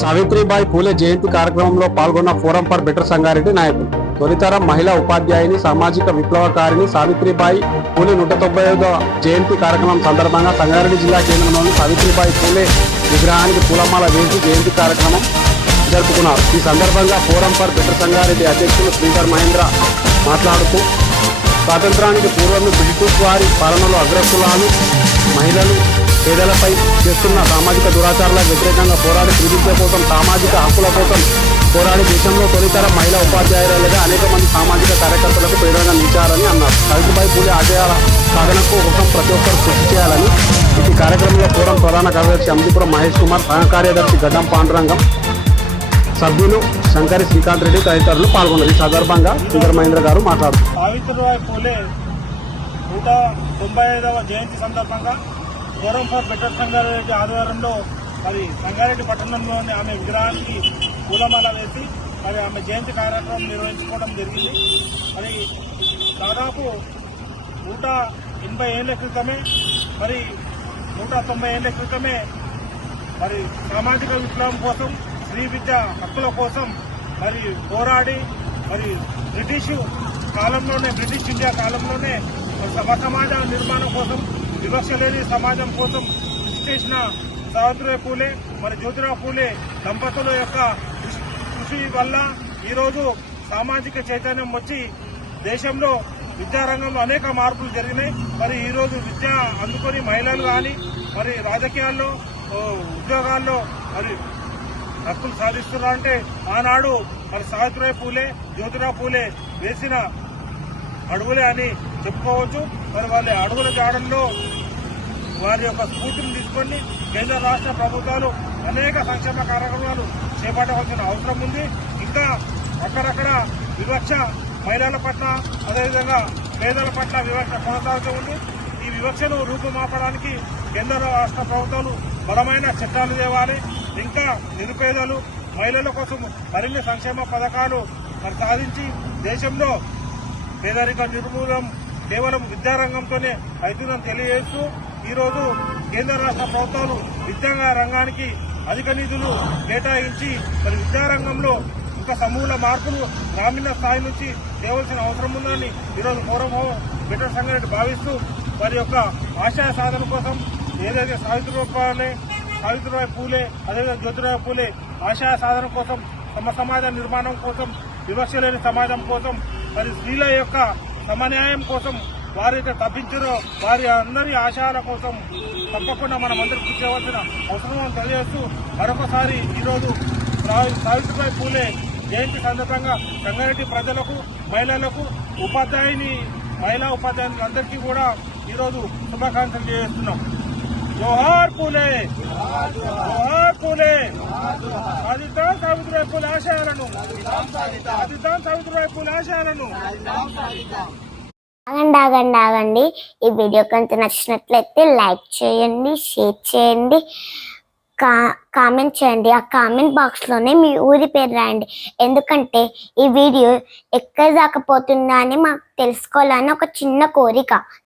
సావిత్రిబాయి పూలే జయంతి కార్యక్రమంలో పాల్గొన్న forum for better Sangareddy నాయకులు. తొలితరం మహిళా ఉపాధ్యాయుని, సామాజిక విప్లవకారిణి సావిత్రిబాయి పూలే 195వ జయంతి కార్యక్రమం సందర్భంగా సంగారెడ్డి జిల్లా కేంద్రంలోని సావిత్రిబాయి పూలే విగ్రహానికి పూలమాల వేసి జయంతి కార్యక్రమం జరుపుకున్నారు. ఈ సందర్భంగా ఫోరం ఫర్ బెటర్ సంగారెడ్డి అధ్యక్షులు శ్రీధర్ మహేంద్ర మాట్లాడుతూ, స్వాతంత్రానికి పూర్వమే బ్రిటిష్ వారి పాలనలో అగ్రకులాలు, మహిళలు, పేదలపై చేస్తున్న సామాజిక దురాచారాలకు వ్యతిరేకంగా పోరాడి విద్య కోసం, సామాజిక హక్కుల కోసం పోరాడి దేశంలో తొలితరం మహిళా ఉపాధ్యాయులుగా అనేక మంది సామాజిక కార్యకర్తలకు ప్రేరణగా నిలిచారని అన్నారు. సావిత్రిబాయి పూలే ఆశయాల సాధనకు కోసం ప్రతి ఒక్కరు కృషి చేయాలని ఈ కార్యక్రమంలో ఫోరం ప్రధాన కార్యదర్శి అమృతపురం మహేష్ కుమార్, సహ కార్యదర్శి గడ్డం పాండురంగం, సభ్యులు శంకరి శ్రీకాంత్ రెడ్డి తదితరులు పాల్గొన్నారు. ఈ సందర్భంగా శ్రీధర్ మహేంద్ర గారు మాట్లాడుతారు. సావిత్రిబాయి పూలే 195వ జయంతి సందర్భంగా ఫోరం ఫర్ బెటర్ సంగారెడ్డి ఆధ్వర్యంలో మరి సంగారెడ్డి పట్టణంలోని ఆమె విగ్రహానికి పూలమాల వేసి మరి ఆమె జయంతి కార్యక్రమం నిర్వహించుకోవడం జరిగింది. మరి దాదాపు 180 ఏళ్ల క్రితమే, మరి 190 ఏళ్ల క్రితమే మరి సామాజిక విప్లవం కోసం, స్త్రీ విద్య హక్కుల కోసం మరి పోరాడి మరి బ్రిటిష్ ఇండియా కాలంలోనే సమాజ నిర్మాణం కోసం, వివక్ష లేని సమాజం కోసం కృషి చేసిన సావిత్రిబాయి పూలే మరి జ్యోతిరావు పూలే దంపతుల యొక్క కృషి వల్ల ఈరోజు సామాజిక చైతన్యం వచ్చి దేశంలో విద్యారంగంలో అనేక మార్పులు జరిగినాయి. మరి ఈరోజు విద్య అందుకొని మహిళలు కానీ మరి రాజకీయాల్లో, ఉద్యోగాల్లో మరి హక్కులు సాధిస్తున్నారంటే ఆనాడు మరి సావిత్రిబాయి పూలే, జ్యోతిరావు పూలే వేసిన అడుగులే అని చెప్పుకోవచ్చు. మరి వాళ్ళ అడుగుల జాడల్లో వారి యొక్క స్ఫూర్తిని తీసుకొని కేంద్ర రాష్ట్ర ప్రభుత్వాలు అనేక సంక్షేమ కార్యక్రమాలు చేపట్టవలసిన అవసరం ఉంది. ఇంకా అక్కడక్కడ వివక్ష మహిళల పట్ల, అదేవిధంగా పేదల పట్ల వివక్ష కొనసాగుతూ ఉంది. ఈ వివక్షను రూపుమాపడానికి కేంద్ర రాష్ట్ర ప్రభుత్వాలు బలమైన చట్టాలు తేవాలి. ఇంకా నిరుపేదలు, మహిళల కోసం మరిన్ని సంక్షేమ పథకాలు సాధించి దేశంలో పేదరిక నిర్మూలన కేవలం విద్యారంగంతోనే అవుతుందని తెలియజేస్తూ ఈరోజు కేంద్ర రాష్ట్ర ప్రభుత్వాలు విద్యా రంగానికి అధిక నిధులు కేటాయించి మరి విద్యారంగంలో ఇంకా సమూల మార్పులు గ్రామీణ స్థాయి నుంచి చేయవలసిన అవసరం ఉందని ఈరోజు ఫోరం బెటర్ సంగారెడ్డి భావిస్తూ వారి యొక్క ఆశయ సాధన కోసం ఏదైతే సావిత్రిబాయి పూలే అదేవిధంగా జ్యోతిరావు పూలే ఆశయ సాధన కోసం, సమాజ నిర్మాణం కోసం, వివక్ష లేని సమాజం కోసం, మరి స్త్రీల యొక్క సమన్యాయం కోసం వారైతే తప్పించారో వారి అందరి ఆశయాల కోసం తప్పకుండా మనం అందరూ కృషి చేయవలసిన అవసరం తెలియజేస్తూ మరొకసారి ఈరోజు సావిత్రిబాయి పూలే జయంతి సందర్భంగా సంగారెడ్డి ప్రజలకు, మహిళలకు, మహిళా ఉపాధ్యాయులందరికీ కూడా ఈరోజు శుభాకాంక్షలు తెలియజేస్తున్నాం. జోహార్ పూలే, జోహార్ పూలే, సాధిద్దాం సావిత్రిబాయి పూలే ఆశయాలను, సాధిద్దాం సావిత్రిబాయి పూలే ఆశయాలను. ఆగండి. ఈ వీడియో కనుక నచ్చినట్లయితే లైక్ చేయండి, షేర్ చేయండి, కామెంట్ చేయండి. ఆ కామెంట్ బాక్స్లోనే మీ ఊరి పేరు రాయండి. ఎందుకంటే ఈ వీడియో ఎక్కడ దాకా పోతుందా అని మాకు తెలుసుకోవాలని ఒక చిన్న కోరిక.